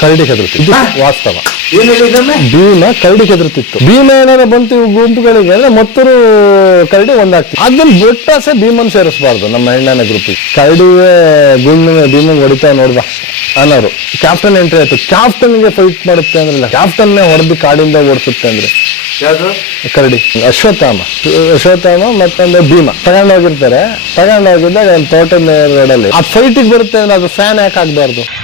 ಕರಡಿ ಹೆದರ್ತಿತ್ತು. ಇದು ವಾಸ್ತವ. ಭೀಮ ಕರಡಿ ಹೆದರ್ತಿತ್ತು. ಭೀಮ ಏನಾರ ಬಂತು ಗುಂಪುಗಳಿಗೆ ಅಂದ್ರೆ ಮತ್ತೊರು ಕರಡಿ ಒಂದಾಗ್ತಿತ್ತು. ಅದನ್ನ ಬಿಟ್ಟಾಸೆ ಭೀಮನ್ ಸೇರಿಸಬಾರ್ದು ನಮ್ಮ ಹೆಣ್ಣನ ಗ್ರೂಪಿಗೆ ಕರಡಿಗೆ ಗುಂಡಿನ ಭೀಮ ಹೊಡಿತಾ ನೋಡ್ದ ಅನ್ನೋರು. ಕ್ಯಾಪ್ಟನ್ ಎಂಟ್ರಿ ಆಯ್ತು. ಕ್ಯಾಪ್ಟನ್ಗೆ ಫೈಟ್ ಮಾಡುತ್ತೆ ಅಂದ್ರೆ ಕ್ಯಾಪ್ಟನ್ನೇ ಹೊಡೆದು ಕಾಡಿಂದ ಓಡಿಸುತ್ತೆ ಅಂದ್ರೆ. ಕರಡಿ. ಅಶ್ವತ್ಥಾಮ. ಅಶ್ವತ್ಥಾಮ ಮತ್ತೊಂದು ಭೀಮ. ತಗೊಂಡೋಗಿರ್ತಾರೆ. ಹೋಗಿರ್ತಾರೆ ತಗೊಂಡ್ ಹೋಗಿದ್ದಾಗ ಅಲ್ಲಿ. ತೋಟದ ರೋಡಲ್ಲಿ ಆ ಫೈಟಿಗೆ ಬರುತ್ತೆ ಅಂದ್ರೆ ಅದು ಫ್ಯಾನ್ ಯಾಕೆ ಆಗ್ಬಾರ್ದು?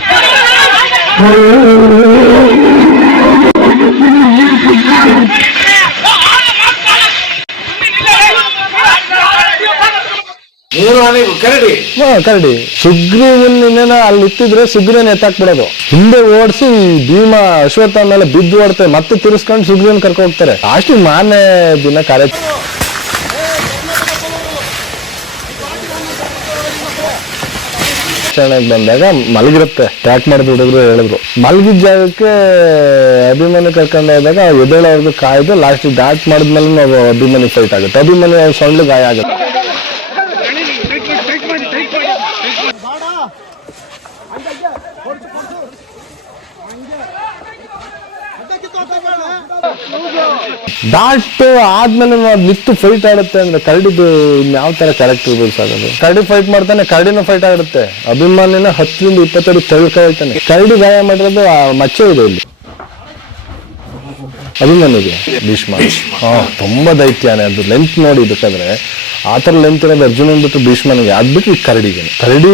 ಕರಡಿ. ಸುಗ್ರೀವನ್ನ ಅಲ್ಲಿ ಇಟ್ಟಿದ್ರೆ ಸುಗ್ರೀವನ್ ಎತ್ತಾಕ್ ಬಿಡೋದು ಹಿಂದೆ ಓಡಿಸಿ ಭೀಮ ಅಶ್ವತ್ಥ ಮೇಲೆ ಬಿದ್ದು ಓಡ್ತಾರೆ ಮತ್ತೆ ತಿರ್ಸ್ಕೊಂಡು ಸುಗ್ರೀವನ್ ಕರ್ಕೊ ಹೋಗ್ತಾರೆ. ಅಷ್ಟು ಮಾನ್ಯ ದಿನ ಕಾರ್ಯ ಚರಣೆಗೆ ಬಂದಾಗ ಮಲಗಿರುತ್ತೆ. ಟ್ರ್ಯಾಕ್ ಮಾಡಿದ ಹುಡುಗರು ಹೇಳಿದ್ರು. ಮಲಗಿದ ಜಾಗಕ್ಕೆ ಅಭಿಮಾನಿ ಕರ್ಕೊಂಡು ಹೋದಾಗ ಎದ್ದೇಳೋರ್ಗು ಕಾಯ್ದು ಲಾಸ್ಟ್ ಡಾಟ್ ಮಾಡಿದ್ಮೇಲೆ ನಾವು ಅಭಿಮಾನಿ ಫೈಟ್ ಆಗುತ್ತೆ ಅಭಿಮಾನಿ ಸೊಳ್ಳು ಗಾಯ ಆಗುತ್ತೆ. ಡಾಟ್ ಆದ್ಮೇಲೆ ಅದು ನಿತ್ತು ಫೈಟ್ ಆಡುತ್ತೆ ಅಂದ್ರೆ ಕರಡಿದು ಯಾವ ತರ ಕ್ಯಾರೆಕ್ಟರ್ ಆಗೋದು ಕರಡಿ ಫೈಟ್ ಮಾಡ್ತಾನೆ ಕರಡಿನ ಫೈಟ್ ಆಡುತ್ತೆ. ಅಭಿಮಾನಿನ ಹತ್ತರಿಂದ ಇಪ್ಪತ್ತೆರಡು ತಳ್ಕೊಳ್ತಾನೆ ಕರಡಿ ಗಾಯ ಮಾಡಿರೋದು ಆ ಮಚ್ಚೆ ಇದೆ ಇಲ್ಲಿ. ಅಭಿಮಾನಿಗೆ ಭೀಷ್ಮ. ಹಾ ತುಂಬಾ ದೈತ್ಯಾನೆ ಅದು. ಲೆಂತ್ ನೋಡಿ ಬೇಕಾದ್ರೆ ಆ ಥರ ಲೆಂತ್ ಇರೋದು ಅರ್ಜುನನ್ ಬಿಟ್ಟು ಭೀಷ್ಮನಿಗೆ. ಅದು ಬಿಟ್ಟು ಈ ಕರಡಿಗೆ. ಕರಡಿ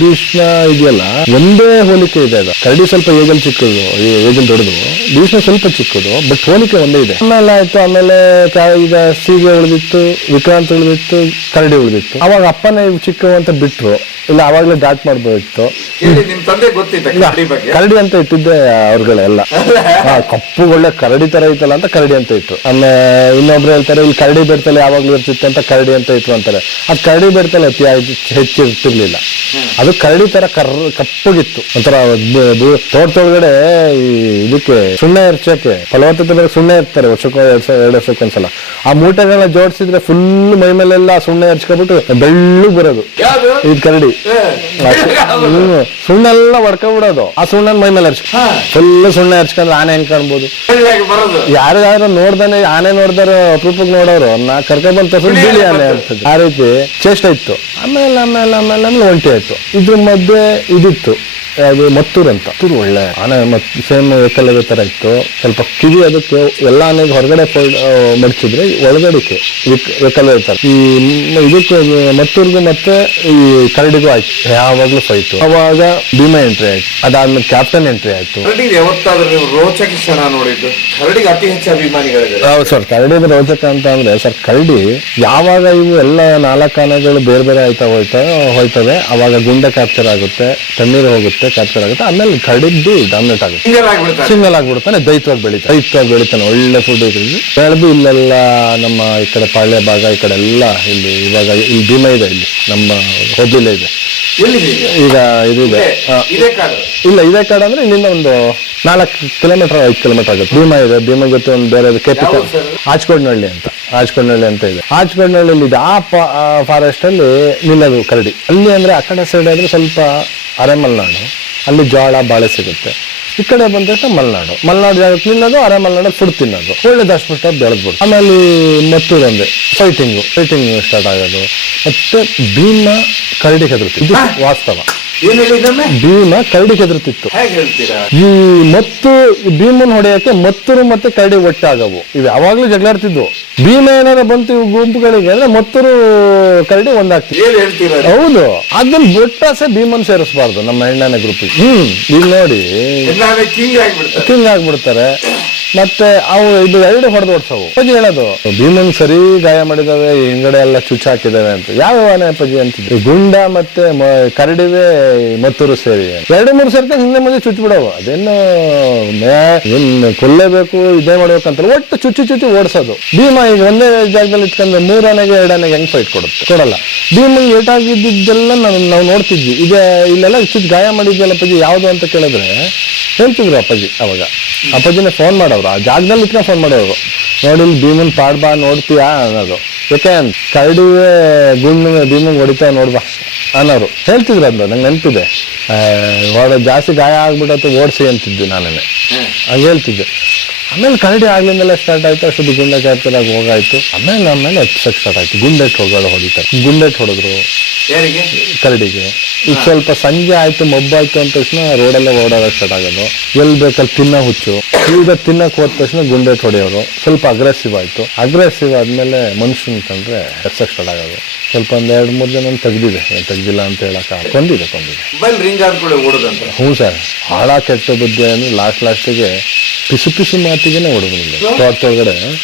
ಭೀಷ್ಮ ಇದೆಯಲ್ಲ, ಒಂದೇ ಹೋಲಿಕೆ ಇದೆ ಅದು. ಕರಡಿ ಸ್ವಲ್ಪ ಏಜಲ್ ಚಿಕ್ಕದು ಏಜಲ್ ದೊಡ್ಡದು. ಭೀಷ್ಮ ಸ್ವಲ್ಪ ಚಿಕ್ಕದು, ಬಟ್ ಹೋಲಿಕೆ ಒಂದೇ ಇದೆ. ಆಮೇಲೆ ಆಯ್ತು, ಆಮೇಲೆ ಈಗ ಸೀಗೆ ಉಳಿದಿತ್ತು, ವಿಕ್ರಾಂತ್ ಉಳಿದಿತ್ತು, ಕರಡಿ ಉಳಿದಿತ್ತು. ಅವಾಗ ಅಪ್ಪನೇ ಚಿಕ್ಕ ಚಿಕ್ಕವು ಅಂತ ಬಿಟ್ರು. ಇಲ್ಲ ಅವಾಗಲೇ ಡಾಟ್ ಮಾಡ್ಬೋದಿತ್ತು. ಇಲ್ಲಿ ನಿಮ್ ತಂದೆ ಗೊತ್ತಿತ್ತ ಕರಡಿ ಬಗ್ಗೆ? ಕರಡಿ ಅಂತ ಇಟ್ಟಿದ್ದೆ ಅವ್ರಗಳೆಲ್ಲ ಹಾ, ಕಪ್ಪು ಒಳ್ಳೆ ಕರಡಿ ತರ ಐತಲ್ಲ ಅಂತ ಕರಡಿ ಅಂತ ಇಟ್ರು. ಆಮೇಲೆ ಇನ್ನೊಬ್ರು ಹೇಳ್ತಾರೆ ಇಲ್ಲಿ ಕರಡಿ ಬೆಡ್ತಲೆ ಯಾವಾಗ್ಲೂ ಇರ್ತಿತ್ತು ಅಂತ ಕರಡಿ ಅಂತ ಇಟ್ರು ಅಂತಾರೆ. ಆ ಕರಡಿ ಬೆಡ್ತಲೆ ಅತಿ ಹೆಚ್ಚಿರ್ತಿರ್ಲಿಲ್ಲ ಅದು ಕರಡಿ ತರ ಕರ್ ಕಪ್ಪಗಿತ್ತು. ಒಂಥರ ತೋಟದೊಳಗಡೆ ಈ ಇದಕ್ಕೆ ಸುಣ್ಣ ಎರ್ಚಕ್ಕೆ ಫಲವತ್ತತೆ ಬೇರೆ ಸುಣ್ಣ ಇರ್ತಾರೆ ವರ್ಷಕ್ಕೋ ಎರಡು ಸಾವಿರ ಎರಡು ವರ್ಷಕ್ಕೆ ಒಂದ್ಸಲ. ಆ ಮೂಟೆಗಳನ್ನ ಜೋಡಿಸಿದ್ರೆ ಫುಲ್ ಮೈ ಮೇಲೆಲ್ಲ ಸುಣ್ಣ ಎರ್ಚ್ಕೊಬಿಟ್ಟು ಬೆಳ್ಳಗ್ ಬರೋದು. ಯಾವ್ದು? ಇದು ಕರಡಿ. ಹ್ಮ್. ಸುಣ್ಣ ಎಲ್ಲ ಹೊಡ್ಕೊಂಡ್ಬಿಡೋದು ಆ ಸುಣ್ಣನ ಮೈ ಮೇಲೆ ಹರ್ಚ್ ಹಾ. ಫುಲ್ ಸುಣ್ಣ ಹರ್ಚ್ಕೊಂಡ್ರೆ ಆನೆ ಹೆಂಗ್ ಕಾಣ್ಬೋದು ಯಾರು ನೋಡ್ದಾನೆ ಆನೆ ನೋಡ್ದಾರ ಅಪರೂಪಕ್ಕೆ ನೋಡೋರು ನಾ ಕರ್ಕೊಂಡ್ ಬಂದ ತಕ್ಷಣ ಬಿಳಿ ಆನೆ? ಅಂತದ್ದು ಆ ರೀತಿ ಚೇಷ್ಟ ಇತ್ತು. ಆಮೇಲೆ ಆಮೇಲೆ ಆಮೇಲೆ ಆಮೇಲೆ ಒಂಟಿ ಆಯ್ತು. ಇದ್ರ ಮಧ್ಯೆ ಇದಿತ್ತು. ಅದು ಮತ್ತೂರ್ ಅಂತ. ಮತ್ತೂರು ಒಳ್ಳೆ. ಆನೆ ಸೇಮ್ ಏಕಲವ್ಯ ತರ ಇತ್ತು. ಸ್ವಲ್ಪ ಕಿವಿ ಅದಕ್ಕೆ ಎಲ್ಲ ಆನೆಗೆ ಹೊರಗಡೆ ಫೋಲ್ಡ್ ಮಡಚಿದ್ರೆ ಒಳಗಡೆಕ್ಕೆ ಏಕಲವ್ಯ ತರ ಈ ಇದಕ್ಕೆ ಮತ್ತೂರ್ಗು ಮತ್ತೆ ಈ ಕರಡಿಗೂ ಆಯ್ತು. ಯಾವಾಗ್ಲೂ ಫೈಟ್ ಅವಾಗ ಭೀಮ ಎಂಟ್ರಿ ಆಯ್ತು. ಅದಾದ್ಮೇಲೆ ಕ್ಯಾಪ್ಟನ್ ಎಂಟ್ರಿ ಆಯ್ತು. ಕರಡಿಗೆ ಯಾವತ್ತಾದ್ರೂ ನೀವು ರೋಚಕ ಕ್ಷಣ ನೋಡಿದ್ದು? ಕರಡಿಗೆ ಅತಿ ಹೆಚ್ಚು ಅಭಿಮಾನಿಗಳಿದ್ದಾರೆ. ಹೌದು ಸರ್ ಕರಡಿ ರೋಚಕ ಅಂತ ಅಂದ್ರೆ ಸರ್ ಕರಡಿ ಯಾವಾಗ ಇವು ಎಲ್ಲ ನಾಲ್ಕು ಆನೆಗಳು ಬೇರೆ ಬೇರೆ ಆಯ್ತಾ ಹೋಯ್ತಾ ಹೋಯ್ತವೆ ಅವಾಗ ಗುಂಡ ಕ್ಯಾಪ್ಚರ್ ಆಗುತ್ತೆ ತಣ್ಣೀರು ಹೋಗುತ್ತೆ ಕ್ಯಾಪ್ಚರ್ ಆಗುತ್ತೆ. ಆಮೇಲೆ ಕರಡಿದ್ದು ಡಾಮಿನೇಟ್ ಆಗುತ್ತೆ. ಸಿಂಗಲ್ ಆಗ್ಬಿಡ್ತಾರೆ ಸಿಂಗಲ್ ಆಗ್ಬಿಡ್ತಾನೆ ದೈತ್ವಾಗಿ ಬೆಳಿತಾನೆ. ದೈತ್ವಾಗಿ ಬೆಳಿತಾನೆ. ಒಳ್ಳೆ ಫುಡ್ ಬೆಳೆದು ಇಲ್ಲೆಲ್ಲ ನಮ್ಮ ಈ ಕಡೆ ಪಾಳ್ಯ ಭಾಗ ಈ ಕಡೆ ಎಲ್ಲ ಇಲ್ಲಿ ಇವಾಗ ಇಲ್ಲಿ ಭೀಮ ಇದೆ ಇಲ್ಲಿ. ನಮ್ಮ ಹೋಬಳಿಲೇ ಇದೆ. ಈಗ? ಇದು ಇದೆ. ಇಲ್ಲ ಇದೇ ಕಾಡು ಅಂದ್ರೆ ಇಲ್ಲಿಂದ ಒಂದು ನಾಲ್ಕು ಕಿಲೋಮೀಟರ್ ಐದು ಕಿಲೋಮೀಟರ್ ಆಗುತ್ತೆ. ಭೀಮ ಇದೆ. ಭೀಮ ಜೊತೆ ಒಂದು ಬೇರೆ ಕೆಪಿ ಯಾವ್ದು ಅಂತ. ಆಚ್ಕೊಂಡ್ನಳ್ಳಿ ಅಂತ ಇದೆ. ಆಚ್ಕೊಂಡ್ನಳ್ಳಿಲಿ ಇದೆ. ಆ ಫಾರೆಸ್ಟ್ ಅಲ್ಲಿ ನಿಲ್ಲೋದು ಕರಡಿ. ಅಲ್ಲಿ ಅಂದ್ರೆ ಆ ಕಡೆ ಸೈಡ್ ಆದ್ರೆ ಸ್ವಲ್ಪ ಅರೆಮಲ್ನಾಡು. ಅಲ್ಲಿ ಜೋಳ ಬಾಳೆ ಸಿಗುತ್ತೆ. ಈ ಕಡೆ ಬಂದ ತಕ್ಷಣ ಮಲೆನಾಡು. ಮಲೆನಾಡು ಜಾಗಕ್ಕೆ ನಿಲ್ಲೋದು ಅರೆ ಮಲೆನಾಡು ಫುಡ್ ತಿನ್ನೋದು. ಒಳ್ಳೆ ದಷ್ಟಪುಷ್ಟ ಬೆಳೆದ್ಬಿಡು ಆಮೇಲೆ ಮತ್ತೂರು ಒಂದೇ ಫೈಟಿಂಗು ಫೈಟಿಂಗ್ ಸ್ಟಾರ್ಟ್ ಆಗೋದು. ಮತ್ತೆ ಭೀಮ ಕರಡಿ ಹೆದರ್ತಿ ಇದು ವಾಸ್ತವ ಏನ್ ಹೇಳಿದ್ದೊಮ್ಮೆ ಭೀಮ ಕರಡಿ ಹೆದರ್ತಿತ್ತು ಹೇಗೆ ಹೇಳ್ತೀರಾ? ಈ ಮತ್ತು ಭೀಮನ್ ಹೊಡೆಯಕ್ಕೆ ಮತ್ತೂರು ಮತ್ತೆ ಕರಡಿ ಒಟ್ಟಾಗವು. ಇವು ಯಾವಾಗ್ಲೂ ಜಗಳಾಡ್ತಿದ್ವು. ಭೀಮ ಏನಾರ ಬಂತು ಇವು ಗುಂಪುಗಳಿಗೆ ಅಂದ್ರೆ ಮತ್ತೂರು ಕರಡಿ ಒಂದಾಗ್ತಿತ್ತು. ಏನ್ ಹೇಳ್ತೀರಾ? ಹೌದು. ಅದನ್ನ ಒಟ್ಟಾಸೆ ಭೀಮನ್ ಸೇರಿಸಬಾರ್ದು ನಮ್ಮ ಹೆಣ್ಣನ ಗ್ರೂಪ್ ಹ್ಮ್. ಈಗ ನೋಡಿ. ಕಿಂಗ್ ಆಗ್ಬಿಡ್ತಾರೆ. ಕಿಂಗ್ ಆಗ್ಬಿಡ್ತಾರೆ. ಮತ್ತೆ ಅವು ಇದು ಎರಡು ಹೊಡೆದು ಓಡ್ಸವು. ಪಜಿ ಹೇಳೋದು. ಭೀಮನ್ ಸರಿ ಗಾಯ ಮಾಡಿದಾವೆ ಹಿಂಗಡೆ ಎಲ್ಲ ಚುಚ್ಚಾಕಿದಾವೆ ಅಂತ. ಯಾವ ಆನೆ ಪಜಿ ಅಂತಿದ್ರು? ಗುಂಡ ಮತ್ತೆ ಮ- ಕರಡಿವೆ ಮತ್ತೂರು ಸೇರಿ. ಎರಡು ಮೂರು ಸೇರ್ತ ಹಿಂದೆ ಮುಂದೆ ಚುಚ್ಚಿ ಬಿಡವು. ಅದೇನು ಮೇ- ಏನ್ ಕೊಲ್ಲೇಬೇಕು, ಇದೇ ಮಾಡ್ಬೇಕಂತ ಒಟ್ಟು ಚುಚ್ಚಿ ಚುಚ್ಚಿ ಓಡಿಸೋದು. ಭೀಮ ಈಗ ಒಂದೇ ಜಾಗದಲ್ಲಿ ಇಟ್ಕೊಂಡ್ರೆ ಮೂರನೆಗೆ ಎರಡನೆಗೆ ಹೆಂಗ್ ಫೈಟ್ ಕೊಡುತ್ತೆ? ಕೊಡಲ್ಲ. ಭೀಮನ್ ಏಟಾಗಿದ್ದೆಲ್ಲ ನಾವು ನಾವು ನೋಡ್ತಿದ್ವಿ. ಇದೆ ಇಲ್ಲೆಲ್ಲ ಚುಚ್ಚು ಗಾಯ ಮಾಡಿದ್ಯಲ್ಲ ಅಪ್ಪಾಜಿ, ಯಾವ್ದು ಅಂತ ಕೇಳಿದ್ರೆ, ಹೇಳ್ತಿದ್ರು ಅಪ್ಪಾಜಿ ಅವಾಗ. ಅಪ್ಪಾಜಿನೇ ಫೋನ್ ಮಾಡೋರು. ಆ ಜಾಗದಲ್ಲಿ ಇಟ್ಕೊಂಡು ಫೋನ್ ಮಾಡೋರು. ನೋಡಿ ಭೀಮನ್ ಪಾಡ್ಬಾ ನೋಡ್ತೀಯಾ ಅನ್ನೋದು. ಯಾಕೆ ಕರಡಿಗೆ ಗುಂಡು ಭೀಮನ್ ಹೊಡಿತಾ ನೋಡ್ಬಾ ಅನ್ನೋರು. ಹೇಳ್ತಿದ್ರು ಅಂದ್ರೆ ನಂಗೆ ನೆನಪಿದೆ. ಹೊಡೆ ಜಾಸ್ತಿ ಗಾಯ ಆಗ್ಬಿಟ್ಟು ಓಡಿಸಿ ಅಂತಿದ್ದೆ ನಾನೇ ಹಂಗೆ ಹೇಳ್ತಿದ್ದೆ. ಆಮೇಲೆ ಕರಡಿ ಆಗ್ಲಿಂದೆಲ್ಲ ಸ್ಟಾರ್ಟ್ ಆಯ್ತು ಅಷ್ಟೊಂದು ಗುಂಡೆ ಕ್ಯಾಪ್ಚರ್ ಹೋಗಾಯ್ತು. ಆಮೇಲೆ ಆಮೇಲೆ ಹಚ್ಚಕ್ಕೆ ಸ್ಟಾರ್ಟ್ ಆಯ್ತು. ಗುಂಡೆಟ್ ಹೋಗೋದು ಹೊಡಿತಾರೆ. ಗುಂಡೆಟ್ ಹೊಡೆದ್ರು ಕರಡಿಗೆ. ಈಗ ಸ್ವಲ್ಪ ಸಂಜೆ ಆಯ್ತು ಮಬ್ಬಾಯ್ತು ಅಂದ ತಕ್ಷಣ ರೋಡಲ್ಲೇ ಓಡಾಡೋಕೆ ಸ್ಟಾರ್ಟ್ ಆಗೋದು. ಎಲ್ಲಿ ಬೇಕಲ್ಲಿ ತಿನ್ನೋ ಹುಚ್ಚು. ಈಗ ತಿನ್ನಕ್ಕೆ ಹೋದ ತಕ್ಷಣ ಗುಂಡೆ ತೊಡೆಯೋರು ಸ್ವಲ್ಪ ಅಗ್ರೆಸಿವ್ ಆಯ್ತು. ಅಗ್ರೆಸಿವ್ ಆದ್ಮೇಲೆ ಮನುಷ್ಯನ ಕಂಡ್ರೆ ಎರ್ಸಕ್ಕೆ ಸ್ಟಾರ್ಟ್ ಆಗೋದು. ಸ್ವಲ್ಪ ಒಂದ್ ಎರಡು ಮೂರು ಜನ ತೆಗ್ದಿದೆ. ಏನ್ ತೆಗ್ದಿಲ್ಲ ಅಂತ ಹೇಳಕ್ ಕೊಂದಿದೆ ಕೊಂದಿದೆ. Mobile ring ಆದ್ಕೊಳ್ಳಿ ಓಡೋದಂತ. ಹ್ಞೂ ಸರ್. ಹಾಳ ಕೆಟ್ಟ ಬುದ್ಧಿ ಅಂದ್ರೆ ಲಾಸ್ಟ್ ಲಾಸ್ಟಿಗೆ ಪಿಸು ಪಿಸು ಮಾತಿಗೆ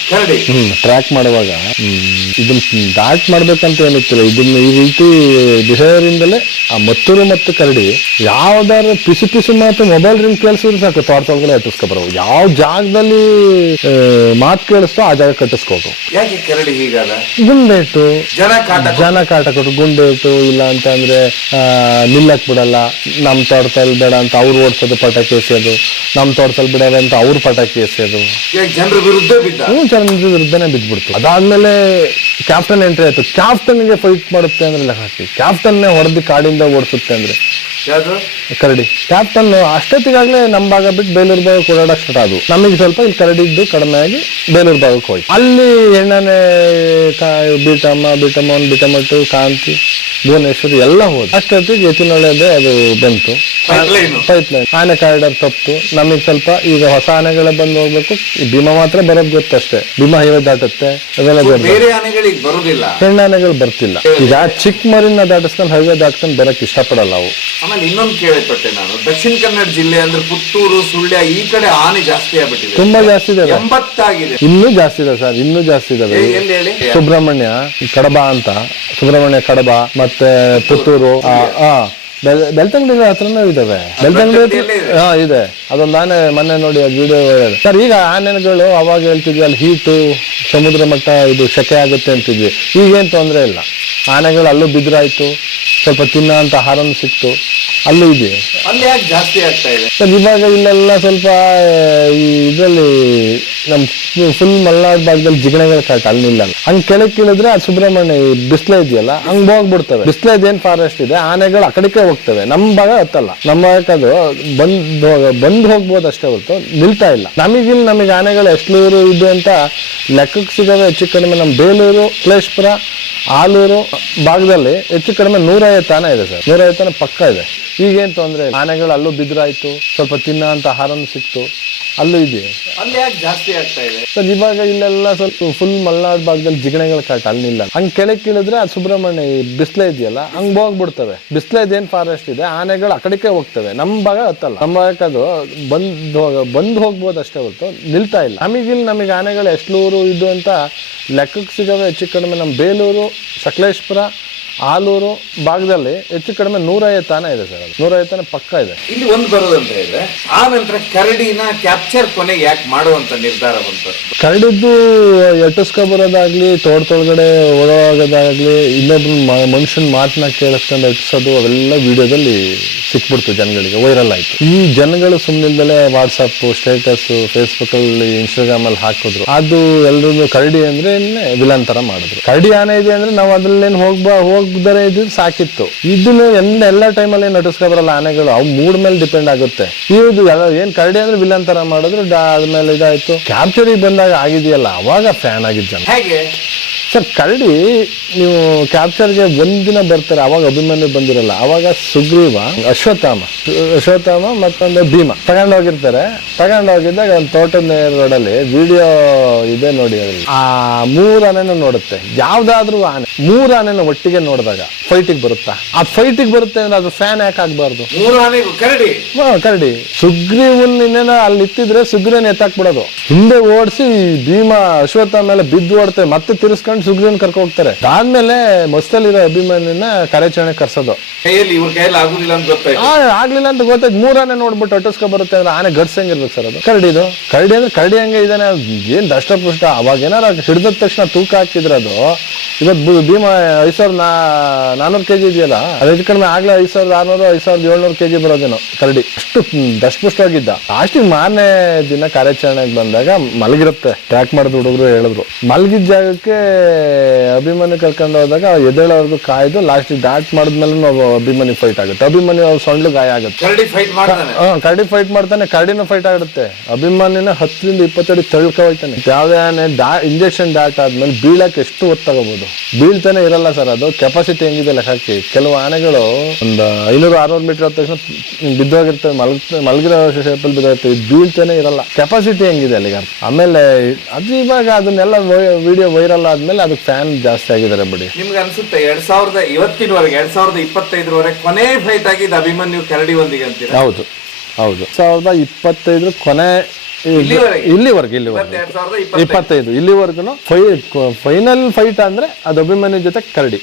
ಕರಡಿ ಹ್ಮ್. ಟ್ರ್ಯಾಕ್ ಮಾಡುವಾಗ ಹ್ಮ್, ಇದನ್ನ ದಾಟ್ ಮಾಡ್ಬೇಕಂತ ಏನಿತ್ತಿಲ್ಲ ಇದನ್ನ ಈ ರೀತಿ ಬಿಹೇವಿಯರ್ ಇಂದಲೇ ಆ ಮತ್ತೂರು ಮತ್ತು ಕರಡಿ ಯಾವ್ದಾದ್ರು ಪಿಸು ಪಿಸು ಮಾತು ಮೊಬೈಲ್ ರಿಂಗ್ ಕೇಳಿಸಿದ್ರೆ ಸಾಕು ಒಳಗಡೆ ಹತ್ತಿಸ್ಕೊಬರೋವು ಯಾವ ಜಾಗದಲ್ಲಿ ಮಾತು ಕೇಳಿಸ್ತೋ ಆ ಜಾಗ ಹೀಗಾದ ಗುಂಡೇಟು ಜನ ಕಾಟ ಜನ ಕಾಟ ಕೊಟ್ಟು ಗುಂಡೇಟು ಇಲ್ಲ ಅಂತ ಅಂದ್ರೆ ನಿಲ್ಲಕ್ ಬಿಡಲ್ಲ. ನಮ್ ತೋಟದಲ್ಲಿ ಬೇಡ ಅಂತ ಅವ್ರು ಓಡಿಸೋದು ಪಟಾಕಿ ಎಸೆಯೋದು ನಮ್ ತೋಟದಲ್ಲಿ ಬಿಡಲ್ಲ ಅಂತ ಅವ್ರು ಪಟಾಕಿ ಎಸೆಯೋದು ಜನರ ವಿರುದ್ಧ ಬಿದ್ದ? ಹ್ಞೂ ಜನರ ವಿರುದ್ಧನೇ ಬಿದ್ಬಿಡ್ತು. ಅದಾದ್ಮೇಲೆ ಕ್ಯಾಪ್ಟನ್ ಎಂಟ್ರಿ ಆಯ್ತು. ಕ್ಯಾಪ್ಟನ್ಗೆ ಫೈಟ್ ಮಾಡುತ್ತೆ ಅಂದ್ರೆ ಲೆಕ್ಕ ಹಾಕಿ. ಕ್ಯಾಪ್ಟನ್ನೇ ಹೊಡೆದು ಕಾಡಿಂದ ಓಡಿಸುತ್ತೆ ಅಂದ್ರೆ. ಕರಡಿ. ಕ್ಯಾಪ್ಟನ್ ಅಷ್ಟೊತ್ತಿಗಾಗ್ಲೇ ನಮ್ಮ ಭಾಗ ಬಿಟ್ಟು ಬೇಲೂರು ಭಾಗ ಓಡಾಡಕ್ ಸ್ಟಾರ್ಟ್ ಆದವು. ನಮಗೆ ಸ್ವಲ್ಪ ಇಲ್ಲಿ ಕರಡಿದ್ದು ಕಡಿಮೆ ಆಗಿ ಬೇಲೂರು ಭಾಗಕ್ಕೆ ಹೋಯ್ತು. ಅಲ್ಲಿ ಎಣ್ಣನೆ ಬೀಟಮ್ಮ ಬೀಟಮ್ಮ ಒಂದು ಬೀಟಮ್ಮ ಟು ಕಾಂತಿ ಭುವನೇಶ್ವರಿ ಎಲ್ಲ ಹೋದ್ ಅಷ್ಟೊತ್ತಿಗೆ ಯತಿನೊಳೆ ಅದು ಬಂತು. Pipeline. ಪೈಪ್ ಲೈನ್ ಆನೆ ಕಾರಿಡಾರ್ ತಪ್ಪು. ನಮಗೆ ಸ್ವಲ್ಪ ಈಗ ಹೊಸ ಆನೆಗಳ ಬಂದು ಹೋಗ್ಬೇಕು. ಈ ಭೀಮಾ ಮಾತ್ರ ಬರೋದು ಗೊತ್ತಷ್ಟೇ. ಭೀಮ ಹೈವೇ ದಾಟುತ್ತೆ. ಅದೆಲ್ಲ ಬೇರೆ ಆನೆಗಳಿಗೆ ಬರುದಿಲ್ಲ. ಹೆಣ್ಣಾನೆಗಳು ಬರ್ತಿಲ್ಲ. ಈಗ ಚಿಕ್ಕ ಮರಿನ ದಾಟಿಸ್ಕೊಂಡು ಹೈವೇ ದಾಟ್ಕೊಂಡು ಬರಕ್ ಇಷ್ಟಪಡಲ್ಲ ಅವು. ಆಮೇಲೆ ಇನ್ನೊಂದು ಕೇಳಿಪಟ್ಟೆ ನಾನು. ದಕ್ಷಿಣ ಕನ್ನಡ ಜಿಲ್ಲೆ ಅಂದ್ರೆ ಪುತ್ತೂರು ಸುಳ್ಯ ಈ ಕಡೆ ಆನೆ ಜಾಸ್ತಿ ಆಗ್ಬಿಟ್ಟಿದೆ. ತುಂಬಾ ಜಾಸ್ತಿ ಇದೆ ಎಂಬತ್ತಾಗಿದೆ. ಇನ್ನೂ ಜಾಸ್ತಿ ಇದೆ ಸರ್. ಇನ್ನೂ ಜಾಸ್ತಿ ಇದಾವೆ ಎಲ್ಲಿ ಹೇಳಿ? ಸುಬ್ರಹ್ಮಣ್ಯ ಕಡಬ ಅಂತ. ಸುಬ್ರಹ್ಮಣ್ಯ ಕಡಬ ಮತ್ತೆ ಪುತ್ತೂರು ಆ, ಬೆಲ್- ಬೆಳ್ತಂಗಡಿ ಹತ್ರನೂ ಇದಾವೆ. ಬೆಳ್ತಂಗಡಿ. ಹಾ ಇದೆ. ಅದೊಂದು ಆನೆ ಮೊನ್ನೆ ನೋಡಿ ಅದು ವಿಡಿಯೋ ಸರ್ ಈಗ ಆನೆಗಳು ಅವಾಗ ಹೇಳ್ತಿದ್ವಿ ಅಲ್ಲಿ ಹೀಟು ಸಮುದ್ರ ಮಟ್ಟ ಇದು ಶೆಕೆ ಆಗುತ್ತೆ ಅಂತಿದ್ವಿ. ಈಗೇನು ತೊಂದರೆ ಇಲ್ಲ. ಆನೆಗಳು ಅಲ್ಲೂ ಬಿದ್ರಾಯ್ತು. ಸ್ವಲ್ಪ ತಿನ್ನ ಅಂತ ಆಹಾರನೂ ಸಿಕ್ತು. ಅಲ್ಲೂ ಇದೆ. ಅಲ್ಲಿ ಯಾಕೆ ಜಾಸ್ತಿ ಆಗ್ತಾ ಇದೆ? ಸರ್ ಇವಾಗ ಇಲ್ಲೆಲ್ಲ ಸ್ವಲ್ಪ ಈ ಇದರಲ್ಲಿ ನಮ್ ಫುಲ್ ಮಲ್ನಾಡ್ ಭಾಗದಲ್ಲಿ ಜಿಗಣಗಳ ಕಾಟ ಅಲ್ಲಿ ಇಲ್ಲ. ಹಂಗ್ ಕೆಳಗೆ ಇಳಿದ್ರೆ ಆ ಸುಬ್ರಹ್ಮಣ್ಯ ಈ ಬಿಸ್ಲೆ ಇದೆಯಲ್ಲ ಹಂಗ್ ಹೋಗ್ಬಿಡ್ತವೆ. ಬಿಸ್ಲೆ ಏನ್ ಫಾರೆಸ್ಟ್ ಇದೆ ಆನೆಗಳು ಆ ಕಡೆಗೆ ಹೋಗ್ತವೆ. ನಮ್ ಭಾಗ ಹತ್ತಲ್ಲ. ನಮ್ಮ ಯಾಕದು ಅದು ಬಂದ್ ಹೋಗ- ಬಂದ್ ಹೋಗ್ಬೋದು ಅಷ್ಟೇ ಹೊರತು ನಿಲ್ತಾ ಇಲ್ಲ. ನಮಗಿಲ್ಲಿ ನಮಗೆ ಆನೆಗಳು ಎಷ್ಟು ಇದು ಅಂತ ಲೆಕ್ಕಕ್ಕೆ ಸಿಗೋದು ಹೆಚ್ಚು ಕಡಿಮೆ ನಮ್ಮ ಬೇಲೂರು ಕ್ಲೇಶ್ಪುರ ಆಲೂರು ಭಾಗದಲ್ಲಿ ಹೆಚ್ಚು ಕಡಿಮೆ ನೂರೈವತ್ತು ಆನೆ ಇದೆ ಸರ್. ನೂರೈವತ್ತು ಆನೆ ಪಕ್ಕ ಇದೆ. ಈಗೇನ್ ತೊಂದ್ರೆ ಇಲ್ಲ. ಆನೆಗಳು ಅಲ್ಲೂ ಬಿದ್ರಾಯ್ತು. ಸ್ವಲ್ಪ ತಿನ್ನ ಅಂತ ಆಹಾರನೂ ಸಿಕ್ತು. ಅಲ್ಲೂ ಇದೆ ಅಲ್ಲಿ ಯಾಕೆ ಜಾಸ್ತಿ ಆಗ್ತಾ ಇದೆ? ಸರ್ ಇವಾಗ ಇಲ್ಲೆಲ್ಲ ಸ್ವಲ್ಪ ಫುಲ್ ಮಲ್ನಾಡ್ ಭಾಗದಲ್ಲಿ ಜಿಗಣೆಗಳ ಕಾಟ ಅಲ್ಲಿ ಇಲ್ಲ ಹಂಗ್ ಕೆಳಗೆ ಕೀಳಿದ್ರೆ ಅದು ಸುಬ್ರಹ್ಮಣ್ಯ ಈ ಬಿಸ್ಲೆ ಇದೆಯಲ್ಲ ಹಂಗ್ ಹೋಗ್ಬಿಡ್ತವೆ. ಬಿಸ್ಲೆ ಇದೇನ್ ಫಾರೆಸ್ಟ್ ಇದೆ ಆನೆಗಳು ಆ ಕಡೆಗೆ ಹೋಗ್ತವೆ. ನಮ್ಮ ಭಾಗ ಹತ್ತಲ್ಲ. ನಮ್ಮ ಭಾಗಕ್ಕೆ ಅದು ಬಂದ್ ಹೋಗ- ಬಂದ್ ಹೋಗ್ಬೋದು ಅಷ್ಟೇ ಹೊರತು ನಿಲ್ತಾ ಇಲ್ಲ. ನಮಗಿಲ್ಲಿ ನಮಗೆ ಆನೆಗಳು ಎಷ್ಟಲೂರು ಇದು ಅಂತ ಲೆಕ್ಕಕ್ಕೆ ಸಿಗೋವೆ. ಹೆಚ್ಚು ಕಡಿಮೆ ನಮ್ಮ ಬೇಲೂರು ಸಕಲೇಶ್ಪುರ ಆಲೂರು ಭಾಗದಲ್ಲಿ ಹೆಚ್ಚು ಕಡಿಮೆ ನೂರೈವತ್ತು ಆನೆ ಇದೆ ಸರ್ ನೂರೈವತ್ತು ಆನೆ ಪಕ್ಕ ಇದೆ. ಇಲ್ಲಿ ಒಂದು ಬರೋದಂತ ಇದೆ. ಆ ನಂತರ ಕರಡಿನ ಕ್ಯಾಪ್ಚರ್ ಕೊನೆಗೆ ಯಾಕೆ ಮಾಡುವಂತ ನಿರ್ಧಾರ ಬಂತು? ಕರಡಿದ್ದು ಎಟ್ಟಿಸ್ಕೊಬರೋದಾಗ್ಲಿ ತೋಟದೊಳಗಡೆ ಓಡೋಗೋದಾಗ್ಲಿ ಇನ್ನೊಬ್ರು ಮನುಷ್ಯನ ಮಾತನ್ನ ಕೇಳಿಸ್ಕೊಂಡು ಎಟ್ಟಿಸೋದು ಅವೆಲ್ಲ ವಿಡಿಯೋದಲ್ಲಿ ಸಿಕ್ಬಿಡ್ತು ಜನಗಳಿಗೆ, ವೈರಲ್ ಆಯ್ತು. ಈ ಜನಗಳು ಸುಮ್ಮನಿಂದಲೇ ವಾಟ್ಸಪ್ ಸ್ಟೇಟಸ್ ಫೇಸ್ಬುಕ್ ಅಲ್ಲಿ ಇನ್ಸ್ಟಾಗ್ರಾಮ್ ಅಲ್ಲಿ ಹಾಕಿದ್ರು. ಅದು ಎಲ್ರು ಕರಡಿ ಅಂದ್ರೆ ವಿಲನ್ ತರ ಮಾಡಿದ್ರು. ಕರಡಿ ಆನೆ ಇದೆ ಅಂದ್ರೆ ನಾವು ಅದ್ರಲ್ಲೇನು ಹೋಗ್ಬಾ, ಹೋಗ್ದರೆ ಇದ್ರೆ ಸಾಕಿತ್ತು. ಇದನ್ನು ಎಲ್ಲ ಎಲ್ಲ ಟೈಮಲ್ಲಿ ನಟಿಸ್ಕೊ ಬರಲ್ಲ ಆನೆಗಳು. ಅವು ಮೂಡ್ ಮೇಲೆ ಡಿಪೆಂಡ್ ಆಗುತ್ತೆ. ಇದು ಏನ್ ಕರಡಿ ಅಂದ್ರೆ ವಿಲನ್ ತರ ಮಾಡಿದ್ರು ಆದ್ಮೇಲೆ ಇದಾಯ್ತು. ಕ್ಯಾಪ್ಚರ್ ಬಂದಾಗ ಆಗಿದೆಯಲ್ಲ, ಅವಾಗ ಫ್ಯಾನ್ ಆಗಿದ್ದ ಜನ. ಸರ್ ಕರಡಿ ನೀವು ಕ್ಯಾಪ್ಚರ್ಗೆ ಒಂದಿನ ಬರ್ತಾರೆ ಅವಾಗ ಅಭಿಮನ್ಯು ಬಂದಿರಲ್ಲ. ಅವಾಗ ಸುಗ್ರೀವ ಅಶ್ವತ್ಥಾಮ ಅಶ್ವತ್ಥಾಮ ಮತ್ತೊಂದು ಭೀಮ ತಗೊಂಡೋಗಿರ್ತಾರೆ ತಗೊಂಡೋಗಿದ್ದಾಗ ಒಂದು ತೋಟದ ರೋಡಲ್ಲಿ ವಿಡಿಯೋ ಇದೆ ನೋಡಿ ಅದ್ರಲ್ಲಿ. ಆ ಮೂರ್ ಆನೆನ ನೋಡುತ್ತೆ. ಯಾವ್ದಾದ್ರೂ ಆನೆ ಮೂರ್ ಆನೆನ ಒಟ್ಟಿಗೆ ನೋಡಿದಾಗ ಫೈಟಿಗೆ ಬರುತ್ತಾ? ಆ ಫೈಟಿಗೆ ಬರುತ್ತೆ ಅಂದ್ರೆ ಅದು ಫ್ಯಾನ್ ಯಾಕೆ ಆಗ್ಬಾರ್ದು? ಕರಡಿ? ಹಾ, ಕರಡಿ. ಸುಗ್ರೀವನ್ ಇನ್ನೇನ ಅಲ್ಲಿ ಇತ್ತಿದ್ರೆ ಸುಗ್ರೀವನ್ ಎತ್ತಾಕ್ಬಿಡೋದು. ಹಿಂದೆ ಓಡಿಸಿ ಭೀಮ ಅಶ್ವತ್ಥ ಮೇಲೆ ಬಿದ್ದು ಓಡ್ತೇವೆ ಮತ್ತೆ ತಿರ್ಸ್ಕೊಂಡು ಸುಗ್ರೀವನ್ ಕರ್ಕೊ ಹೋಗ್ತಾರೆ. ಅದಾದ್ಮೇಲೆ ಮಸ್ತಲ್ಲಿರೋ ಅಭಿಮಾನಿನ ಕಾರ್ಯಾಚರಣೆ ಕರ್ಸೋದು. ಕೈಯಲ್ಲಿ ಇವ್ರ ಕೈಯಲ್ಲಿ ಆಗುದಿಲ್ಲ ಅಂತ ಗೊತ್ತಾಯ್ತು. ಆ, ಆಗ್ಲಿಲ್ಲ ಅಂತ ಗೊತ್ತಾಯ್ತು. ಮೂರನೆ ನೋಡ್ಬಿಟ್ಟು ಅಟ್ಟಿಸ್ಕೊ ಬರುತ್ತೆ ಅಂದ್ರೆ ಆನೆ ಗಡ್ಸ್ ಹೆಂಗಿರ್ಬೇಕು ಸರ್ ಅದು. ಕರಡಿದು ಕರಡಿ ಅಂದ್ರೆ ಕರಡಿ ಹಂಗೆ ಇದಾನೆ ಏನ್ ದಷ್ಟಪುಷ್ಟ ಅವಾಗ ಏನಾರ ಹಿಡಿದ ತಕ್ಷಣ ತೂಕ ಹಾಕಿದ್ರೆ ಅದು. ಇವತ್ತು ಬು- ಭೀಮ ಐದು ಸಾವಿರದ ನಾ ನಾನೂರು ಕೆಜಿ ಇದೆಯಲ್ಲ? ಅದಕ್ಕೆ ಹೆಚ್ಚು ಕಡಿಮೆ ಆಗ್ಲೇ ಐದು ಸಾವಿರದ ಆರ್ನೂರು ಐದು ಸಾವಿರದ ಏಳ್ನೂರು ಕೆಜಿ ಬರೋದೇನೋ ಕರಡಿ. ಅಷ್ಟು ದಷ್ಟಪುಷ್ಟವಾಗಿದ್ದ ಲಾಸ್ಟಿಗೆ ಮಾರನೇ ದಿನ ಕಾರ್ಯಾಚರಣೆಗೆ ಬಂದಾಗ ಮಲಗಿರುತ್ತೆ. ಟ್ರ್ಯಾಕ್ ಮಾಡಿದ ಹುಡುಗರು ಹೇಳಿದ್ರು. ಮಲಗಿದ ಜಾಗಕ್ಕೆ ಅಭಿಮನ್ಯು ಕರ್ಕೊಂಡು ಹೋದಾಗ ಎದ್ದೇಳೋವರೆಗೂ ಕಾಯ್ದು ಲಾಸ್ಟ್ ಡಾಟ್ ಮಾಡಿದ್ಮೇಲೆ ನಾವು ಅಭಿಮನ್ಯು ಫೈಟ್ ಆಗುತ್ತೆ. ಅಭಿಮನ್ಯು ಅವ್ರ ಸೊಂಡ್ಲು ಗಾಯ ಆಗುತ್ತೆ. ಕರಡಿ ಫೈಟ್ ಮಾಡ್ತಾನೆ. ಹಾ ಕರಡಿ ಫೈಟ್ ಮಾಡ್ತಾನೆ ಕರಡಿನ ಫೈಟ್ ಆಗುತ್ತೆ. ಅಭಿಮಾನಿನ ಹತ್ತರಿಂದ ಇಪ್ಪತ್ತಡಿ ತಳ್ಕ ಹೋಯ್ತಾನೆ. ಯಾವ್ದೇ ಆನೆ ಡಾ ಇಂಜೆಕ್ಷನ್ ಡಾಟ್ ಆದ್ಮೇಲೆ ಬೀಳಕ್ಕೆ ಎಷ್ಟು ಹೊತ್ತು ತಗೋಬಹುದು ಬೀಳ್ತಾನೆ ಇರಲ್ಲ ಸರ್ ಅದು. ಕೆಪಾಸಿಟಿ ಹೆಂಗಿದೆ ಲೆಕ್ಕಕ್ಕೆ? ಕೆಲವು ಆನೆಗಳು ಒಂದು ಐನೂರು ಆರ್ನೂರು ಮೀಟರ್ ಆದ ತಕ್ಷಣ ಬಿದ್ದೋಗಿರ್ತವೆ ಮಲಗ್ ಮಲಗಿರೋ ಶೇಪಲ್ಲಿ ಬಿದ್ದೋಗಿರ್ತವೆ. ಬೀಳ್ತಾನೆ ಇರಲ್ಲ. ಕೆಪಾಸಿಟಿ ಹೆಂಗಿದೆ ಅಲ್ಲಿಗೆ ಆಮೇಲೆ ಅದು ಇವಾಗ ಅದನ್ನೆಲ್ಲ ವಿಡಿಯೋ ವೈರಲ್ ಆದ್ಮೇಲೆ ಅದಕ್ಕೆ ಫ್ಯಾನ್ ಜಾಸ್ತಿ ಆಗಿದ್ದಾರೆ ಬಿಡಿ. ನಿಮ್ಗೆ ಅನ್ಸುತ್ತೆ ಎರಡ್ ಸಾವಿರದ ಇವತ್ತಿನವರೆಗೆ ಎರಡ್ ಸಾವಿರದ ಇಪ್ಪತ್ತೈದರವರೆಗೆ ಕೊನೆ ಫೈಟ್ ಆಗಿದ್ದು ಅಭಿಮನ್ಯು ಕರಡಿ ಒಂದಿಗೆ ಅಂತೀರಾ? ಹೌದು ಹೌದು. ಸಾವಿರದ ಇಪ್ಪತ್ತೈದು ಕೊನೆ ಇಲ್ಲಿವರೆಗೆ? ಇಲ್ಲಿವರೆಗೆ ಇಲ್ಲಿವರೆಗೆ. ಎರಡ್ ಸಾವಿರದ ಇಪ್ಪತ್ತೈದು. ಇಪ್ಪತ್ತೈದು ಇಲ್ಲಿವರೆಗೂ ಫೈ ಫೈನಲ್ ಫೈಟ್ ಅಂದ್ರೆ ಅದು ಅಭಿಮನ್ಯು ಜೊತೆ ಕರಡಿ.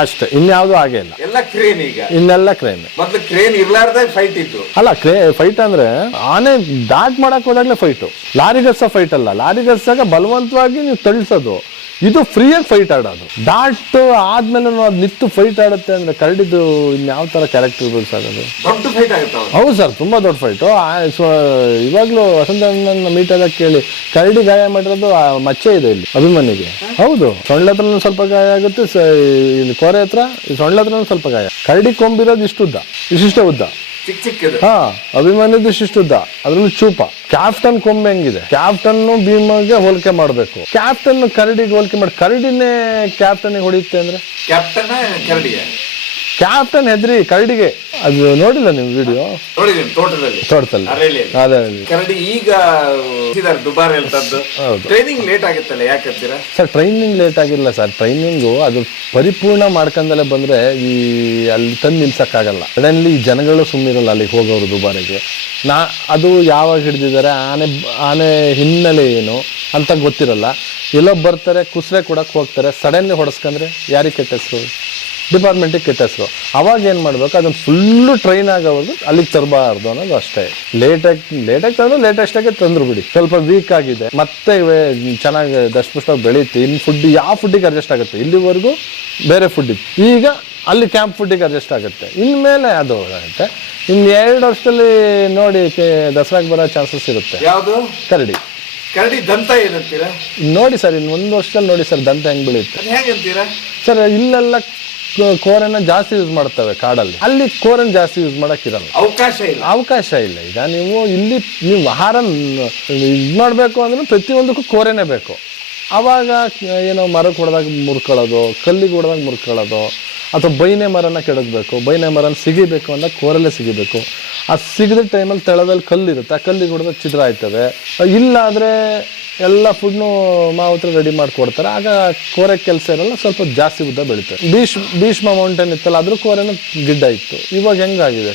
ಅಷ್ಟೇ ಇನ್ಯಾವುದು ಆಗೇ ಇಲ್ಲ. ಎಲ್ಲ ಕ್ರೇನ್ ಈಗ. ಇನ್ನೆಲ್ಲ ಕ್ರೇನ್ ಮೊದಲು ಕ್ರೇನ್ ಇರ್ಲಾರ್ದೆ ಫೈಟ್ ಇತ್ತು. ಅಲ್ಲ ಕ್ರೇ ಫೈಟ್ ಅಂದ್ರೆ ಆನೆ ಡಾಟ್ ಮಾಡಕ್ ಹೋದಾಗ್ಲೇ ಫೈಟು ಲಾರಿ ಗಸ್ಸ ಫೈಟ್ ಅಲ್ಲ. ಲಾರಿ ಗಸ್ಸಾಗ ಬಲವಂತವಾಗಿ ನೀವು ತಳ್ಸೋದು. ಇದು ಫ್ರೀಯಾಗಿ ಫೈಟ್ ಆಡೋದು. ಡಾಟ್ ಆದ್ಮೇಲೆ ಅದು ನಿತ್ತು ಫೈಟ್ ಆಡುತ್ತೆ ಅಂದ್ರೆ ಕರಡಿದು ಇನ್ಯಾವ ತರ ಕ್ಯಾರೆಕ್ಟರ್ ಆಗೋದು ದೊಡ್ಡ ಫೈಟ್ ಆಗುತ್ತೆ ಅವ್ರು ಹೌದು ಸರ್ ತುಂಬಾ ದೊಡ್ಡ ಫೈಟು ಇವಾಗ್ಲೂ ವಸಂತ ಮೀಟ್ ಆದಾಗ ಕೇಳಿ ಕರಡಿ ಗಾಯ ಮಾಡಿರೋದು ಮಚ್ಚೆ ಇದೆ ಇಲ್ಲಿ ಅಭಿಮಾನಿಗೆ ಹೌದು ಸೊಳ್ಳೆ ಹತ್ರನೂ ಸ್ವಲ್ಪ ಗಾಯ ಆಗುತ್ತೆ ಇಲ್ಲಿ ಕೋರೆ ಹತ್ರ ಈ ಸೊಳ್ಳೆ ಹತ್ರನೂ ಸ್ವಲ್ಪ ಗಾಯ. ಕರಡಿ ಕೊಂಬಿರೋದು ಇಷ್ಟು ಉದ್ದ ಇಷ್ಟಿಷ್ಟೇ ಉದ್ದ. ಹಾ ಅಭಿಮನ್ಯುದು ಶಿಷ್ಟುದ್ದ. ಅದ್ರಲ್ಲಿ ಚೂಪ. ಕ್ಯಾಪ್ಟನ್ ಕೊಂಬೆ ಹೆಂಗಿದೆ? ಕ್ಯಾಪ್ಟನ್ ಭೀಮಗೆ ಹೋಲಿಕೆ ಮಾಡಬೇಕು. ಕ್ಯಾಪ್ಟನ್ ಕರಡಿಗೆ ಹೋಲಿಕೆ ಮಾಡಿ. ಕರಡಿನೇ ಕ್ಯಾಪ್ಟನ್ ಹೊಡೆಯುತ್ತೆ ಅಂದ್ರೆ? ಕ್ಯಾಪ್ಟನ್ ಕರಡಿಯ? ಕ್ಯಾಪ್ಟನ್ ಹೆದ್ರಿ ಕರಡಿಗೆ. ಅದು ನೋಡಿಲ್ಲ ನೀವು ವಿಡಿಯೋ ನೋಡಿದ್ದೀನಿ ತೋಟದಲ್ಲಿ. ತೋಟದಲ್ಲಿ. ಕರಡಿ ಈಗ ಇದಾರೆ ದುಬಾರಿ ಅಂತದ್ದು. ಹೌದು. ಟ್ರೈನಿಂಗ್ ಲೇಟ್ ಆಗುತ್ತಲ್ಲ ಯಾಕಂತೀರಾ ಸರ್ ಟ್ರೈನಿಂಗ್ ಲೇಟ್ ಆಗಿಲ್ಲ ಸರ್. ಟ್ರೈನಿಂಗು ಅದು ಪರಿಪೂರ್ಣ ಮಾಡ್ಕೊಂಡಲ್ಲೇ ಬಂದ್ರೆ ಈ ಅಲ್ಲಿ ತಂದು ನಿಲ್ಸಕ್ಕಾಗಲ್ಲ. ಸಡನ್ಲಿ ಜನಗಳು ಸುಮ್ಮಿರಲ್ಲ ಅಲ್ಲಿಗೆ ಹೋಗೋರು ದುಬಾರಿಗೆ. ನಾ ಅದು ಯಾವಾಗ ಹಿಡ್ದಿದ್ದಾರೆ ಆನೆ ಆನೆ ಹಿನ್ನೆಲೆ ಏನು ಅಂತ ಗೊತ್ತಿರಲ್ಲ. ಎಲ್ಲೋ ಬರ್ತಾರೆ ಕುಸ್ರೆ ಕೊಡಕ್ಕೆ ಹೋಗ್ತಾರೆ. ಸಡನ್ಲಿ ಹೊಡೆಸ್ಕೊಂಡ್ರೆ ಯಾರಿಗೆ ಕೆಟ್ಟ ಹೆಸರು? ಡಿಪಾರ್ಟ್ಮೆಂಟಿಗೆ ಕೆಟ್ಟ ಹೆಸರು. ಅವಾಗ ಏನು ಮಾಡಬೇಕು? ಅದನ್ನು ಫುಲ್ಲು ಟ್ರೈನ್ ಆಗೋವರೆಗೂ ಅಲ್ಲಿಗೆ ತರಬಾರ್ದು ಅನ್ನೋದು ಅಷ್ಟೇ. ಲೇಟಾಗಿ ಲೇಟಾಗಿ ತಂದ್ರೆ ಲೇಟೆಸ್ಟಾಗೆ ತಂದ್ರು ಬಿಡಿ. ಸ್ವಲ್ಪ ವೀಕ್ ಆಗಿದೆ. ಮತ್ತೆ ಚೆನ್ನಾಗಿ ದಷ್ಟಪುಷ್ಟವಾಗಿ ಬೆಳೀತಿ. ಇನ್ನು ಫುಡ್ ಯಾವ ಫುಡ್ಡಿಗೆ ಅಡ್ಜಸ್ಟ್ ಆಗುತ್ತೆ? ಇಲ್ಲಿವರೆಗೂ ಬೇರೆ ಫುಡ್ ಇತ್ತು. ಈಗ ಅಲ್ಲಿ ಕ್ಯಾಂಪ್ ಫುಡ್ಡಿಗೆ ಅಡ್ಜಸ್ಟ್ ಆಗುತ್ತೆ. ಇನ್ಮೇಲೆ ಅದು ಆಗುತ್ತೆ. ಇನ್ನು ಎರಡು ವರ್ಷದಲ್ಲಿ ನೋಡಿ ದಸರಾಗೆ ಬರೋ ಚಾನ್ಸಸ್ ಇರುತ್ತೆ. ಯಾವುದು? ಕರಡಿ. ಕರಡಿ ದಂತ ಏನಂತೀರಾ? ನೋಡಿ ಸರ್ ಇನ್ನು ಒಂದು ವರ್ಷದಲ್ಲಿ ನೋಡಿ ಸರ್ ದಂತ ಹೆಂಗೆ ಬೆಳೆಯುತ್ತೆ ಹೇಗೆ ಅಂತೀರಾ? ಸರ್ ಇಲ್ಲೆಲ್ಲ ಕೋರನ್ನ ಜಾಸ್ತಿ ಯೂಸ್ ಮಾಡ್ತವೆ ಕಾಡಲ್ಲಿ. ಅಲ್ಲಿ ಕೋರನ್ ಜಾಸ್ತಿ ಯೂಸ್ ಮಾಡಕ್ಕಿರಲ್ಲ. ಅವಕಾಶ ಇಲ್ಲ. ಅವಕಾಶ ಇಲ್ಲ. ಈಗ ನೀವು ಇಲ್ಲಿ ನೀವು ಆಹಾರ ಇದು ಮಾಡಬೇಕು ಅಂದ್ರೆ ಪ್ರತಿಯೊಂದಕ್ಕೂ ಕೋರೆನೇ ಬೇಕು. ಆವಾಗ ಏನೋ ಮರಕ್ಕೆ ಹೊಡೆದಾಗ ಮುರ್ಕೊಳ್ಳೋದು ಕಲ್ಲಿಗೆ ಹೊಡೆದಾಗ ಮುರ್ಕೊಳ್ಳೋದು ಅಥವಾ ಬೈನೆ ಮರನ ಕೆಡಗಬೇಕು ಬೈನೆ ಮರನ ಸಿಗಿಬೇಕು ಅಂದಾಗ ಕೋರಲ್ಲೇ ಸಿಗಿಬೇಕು. ಆ ಸಿಗದ ಟೈಮಲ್ಲಿ ತಳದಲ್ಲಿ ಕಲ್ಲಿರುತ್ತೆ. ಆ ಕಲ್ಲಿಗೆ ಹೊಡೆದಾಗ ಚಿದ್ರ ಆಯ್ತದೆ. ಇಲ್ಲ ಆದರೆ ಎಲ್ಲ ಫುಡ್ನು ಮಾವತ್ರ ರೆಡಿ ಮಾಡಿಕೊಡ್ತಾರೆ. ಆಗ ಕೋರೆ ಕೆಲಸ ಇರಲ್ಲ, ಸ್ವಲ್ಪ ಜಾಸ್ತಿ ಉದ್ದ ಬೆಳೀತಾರೆ. ಭೀಷ್ ಭೀಷ್ಮ ಮೌಂಟೇನ್ ಇತ್ತಲ್ಲ, ಅದ್ರ ಕೋರೆನೂ ಗಿಡ್ಡ ಇತ್ತು. ಇವಾಗ ಹೆಂಗಾಗಿದೆ?